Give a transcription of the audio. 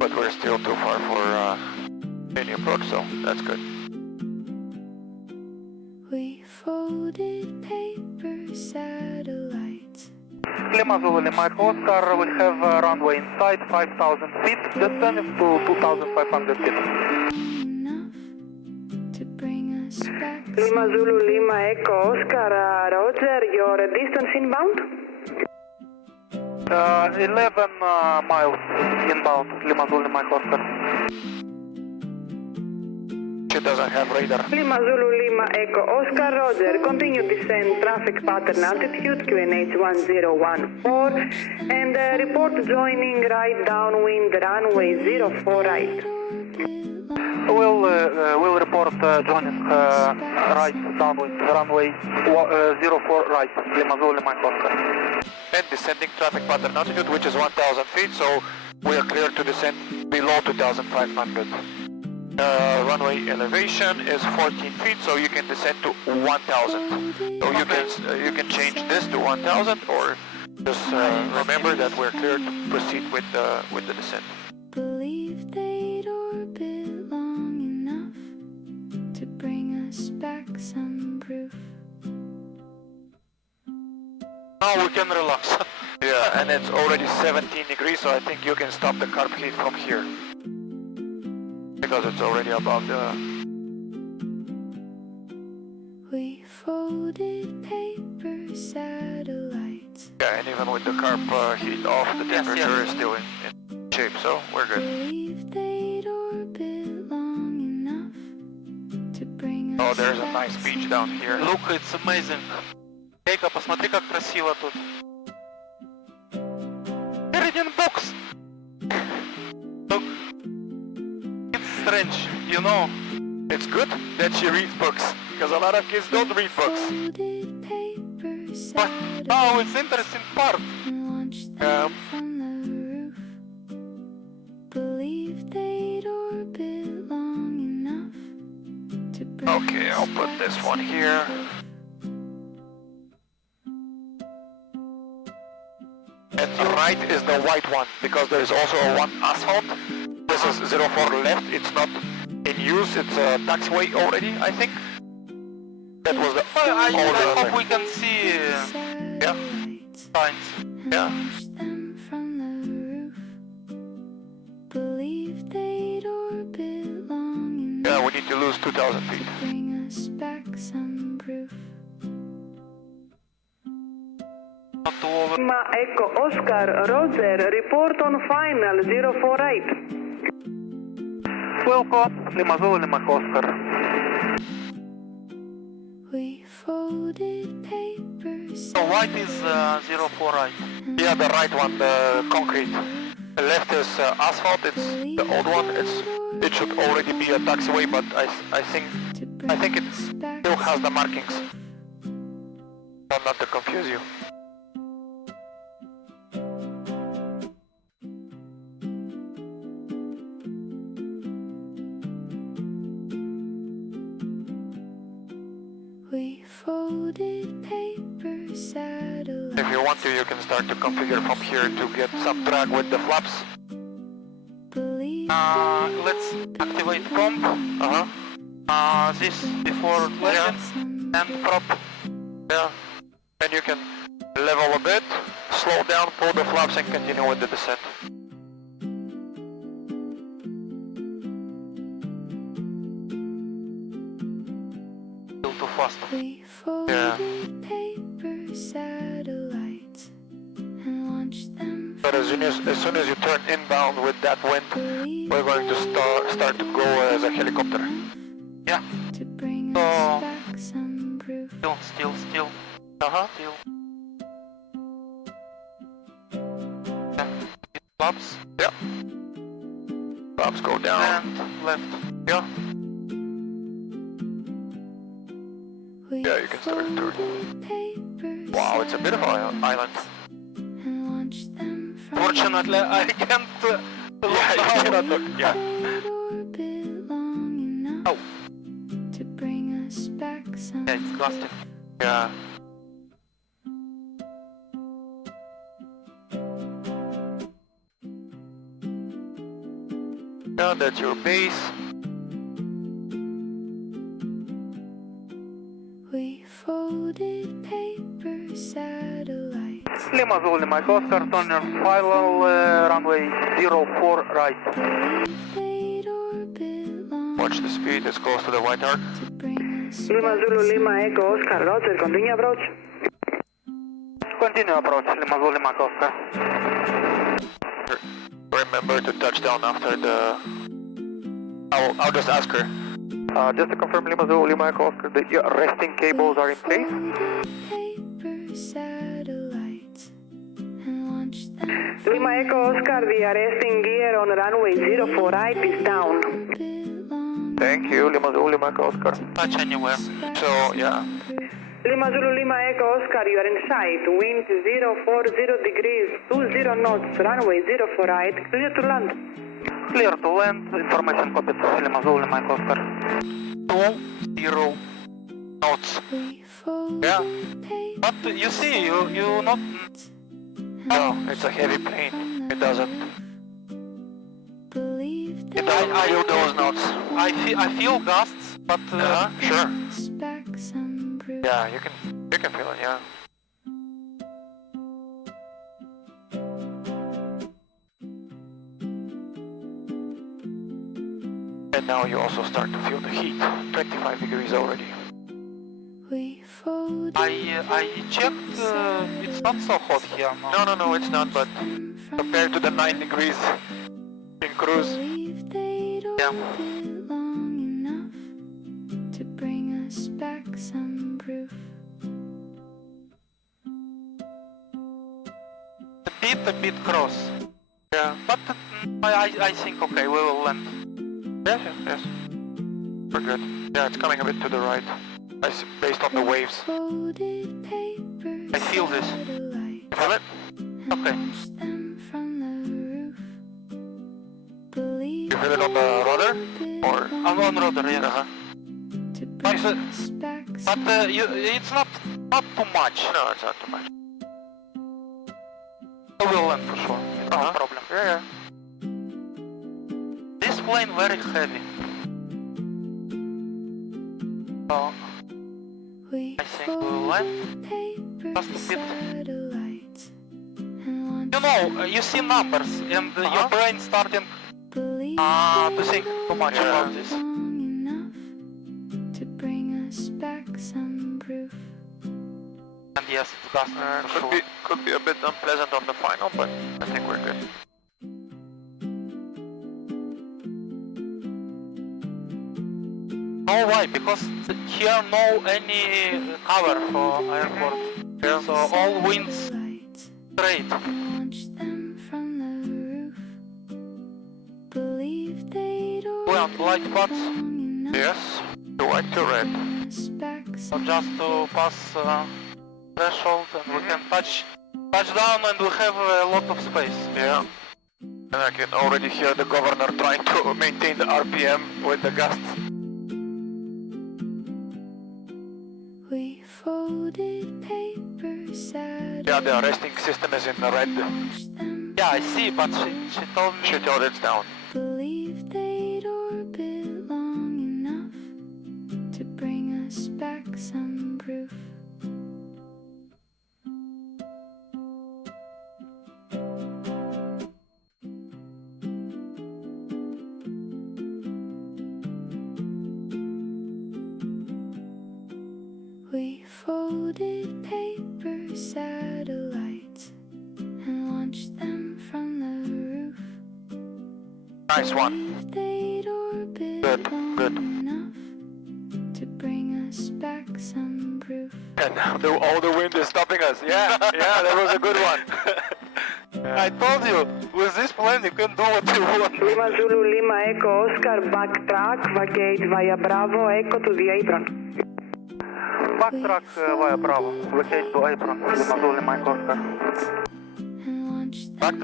but we're still too far for any approach, so that's good. We folded paper satellites. Lima Zulu Lima Echo Oscar will have runway inside 5,000 feet, descending to 2,500 feet. Enough to bring us back. Lima Zulu Lima Echo Oscar, Roger, your distance inbound? 11 miles inbound, Lima Zulu Lima Echo Oscar. She doesn't have radar. Lima Zulu Lima Echo Oscar, Roger. Continue descend traffic pattern altitude QNH 1014 and report joining right downwind runway 04 right. We'll report joining right downwind runway 04 right, Lima Zulu Lima Echo Oscar. And descending traffic pattern altitude, which is 1,000 feet, so we are clear to descend below 2,500. Runway elevation is 14 feet, so you can descend to 1,000. So you can change this to 1,000, or just remember that we're clear to proceed with the descent. Believe they'd orbit long enough to bring us back some proof. Now we can relax. Yeah, and it's already 17 degrees, so I think you can stop the carb heat from here. Because it's already above the... We folded paper satellites. Yeah, and even with the carb heat off, the temperature is still in shape, so we're good. Believe they'd orbit long enough to bring us Oh, there's a nice back beach down here. Look, it's amazing. Эйка, посмотри, как красиво тут. Meridian box! Look. It's strange, you know. It's good that she reads books, because a lot of kids don't read books. folded paper But satellites now it's interesting part. and launched them Yeah. from the roof. Believe they'd orbit long enough to bring Okay, us I'll put back this some one here. And right is the white one, because there is also a one asphalt. This is 04 left, it's not in use, it's a taxiway already, I think. That was the I older hope one. we can see satellites signs. and Yeah. launch them from the roof. Believe they'd orbit long enough Yeah, we need to lose 2,000 feet. to bring us back some proof. Not too over. Lima Echo Oscar, Roger, report on final 04 right. Welcome, Lima Zulu Lima Echo Oscar. We folded paper So white is 04 right. Yeah, the right one, the concrete. The left is asphalt, it's the old one. It should already be a taxiway, but I think it still has the markings. So not to confuse you. We folded paper satellites. If you want to, you can start to configure from here to get some drag with the flaps. Believe Let's activate pump. This before legend and prop. Yeah. And you can level a bit, slow down, pull the flaps and continue with the descent. Still too fast. we folded paper satellites and launched them But as soon as you turn inbound with that wind, believe we're going to start to go as a helicopter. Yeah. to bring Oh. us back some proof. Still. Still. Flaps Yeah. Flaps go down. and left. Yeah. We Yeah, you can start to turn. folded paper Wow, it's a bit of an island. and launched them from Fortunately, I can't look Yeah, you down. cannot look. Yeah. they'd orbit long enough Oh. to bring us back some Yeah, it's disgusting. Yeah. Yeah, that's your base. We folded paper satellites. Lima Zulu, Mike Oscar, turn your final runway 04 right. Believe they'd orbit long Watch the speed, it's close to the white arc. to bring us Lima Zulu, Lima Echo Oscar, Roger, continue approach. Continue approach, Lima Zulu, Mike Oscar. Remember to touch down after the... I'll just ask her. Just to confirm, Lima Zulu, Lima Echo Oscar, the resting cables are in place? folded paper satellites and launched them Lima Echo Oscar, the arresting gear on runway 04 right is down. orbit long Thank you, Lima Zulu, Lima Echo Oscar. Touch anywhere. So, yeah. Lima Zulu, Lima Echo Oscar, you are in sight. Wind 040 degrees, 20 knots, runway 04 right, clear to land. Clear to land, information copied, Lima Zulu, Lima Echo Oscar. 20 knots. we folded Yeah. paper But you see, you not. No, it's a heavy plane. It doesn't... believe It doesn't feel those notes. I feel gusts, but Sure. back some proof. Yeah, you can feel it, yeah. And now you also start to feel the heat. 25 degrees already. We folded I checked. It's not so hot here. No. No, it's not, but them from compared to the 9 degrees in cruise, believe they'd Yeah. orbit long enough to bring us back some proof. A bit cross. yeah. But I think okay, we will land. Yes. We're good. Yeah, it's coming a bit to the right. Based on the waves. Folded paper I feel this. satellites Feel it? and Okay. launched them from the roof. Believe You feel it on the rudder? they'd Or... orbit I'm on rudder, yeah. Uh-huh. to But, bring us back But some it's not too much. No, it's not too much. We will land for sure. It's no Uh-huh. problem. Yeah. This plane very heavy. So We I think we will land. paper Just a bit. satellites and You know, you see numbers and your brain starting believe to think too much Yeah. about this. long enough to bring us back some proof. And yes, it's gas for sure. Could be a bit unpleasant on the final, but I think we're good. No, why? Because here no any cover for airport. Yeah. So all winds Satellites straight. launch them from the roof. Believe they'd We on light orbit spots. long enough Yes. To white to red. to bring us back So some just to pass threshold and we can touch down and we have a lot of space. Yeah. And I can already hear the governor trying to maintain the RPM with the gusts. We folded paper satellites. Yeah, the arresting system is in the red. launched them Yeah, I see, but she told me She told it's down. believe they'd orbit long enough to bring us back some proof. We folded paper satellites and launched them from the roof. Nice one. Believe they'd orbit Good, long good. enough to bring us back some proof. And now all the wind is stopping us. Yeah, that was a good one. I told you, with this plane you can do what you want. Lima Zulu, Lima Echo Oscar, backtrack, vacate via Bravo, Echo to the apron. Backtrack via Bravo, vacate to apron, Lima Zulu, Lima Echo Oscar. And launched them Backtrack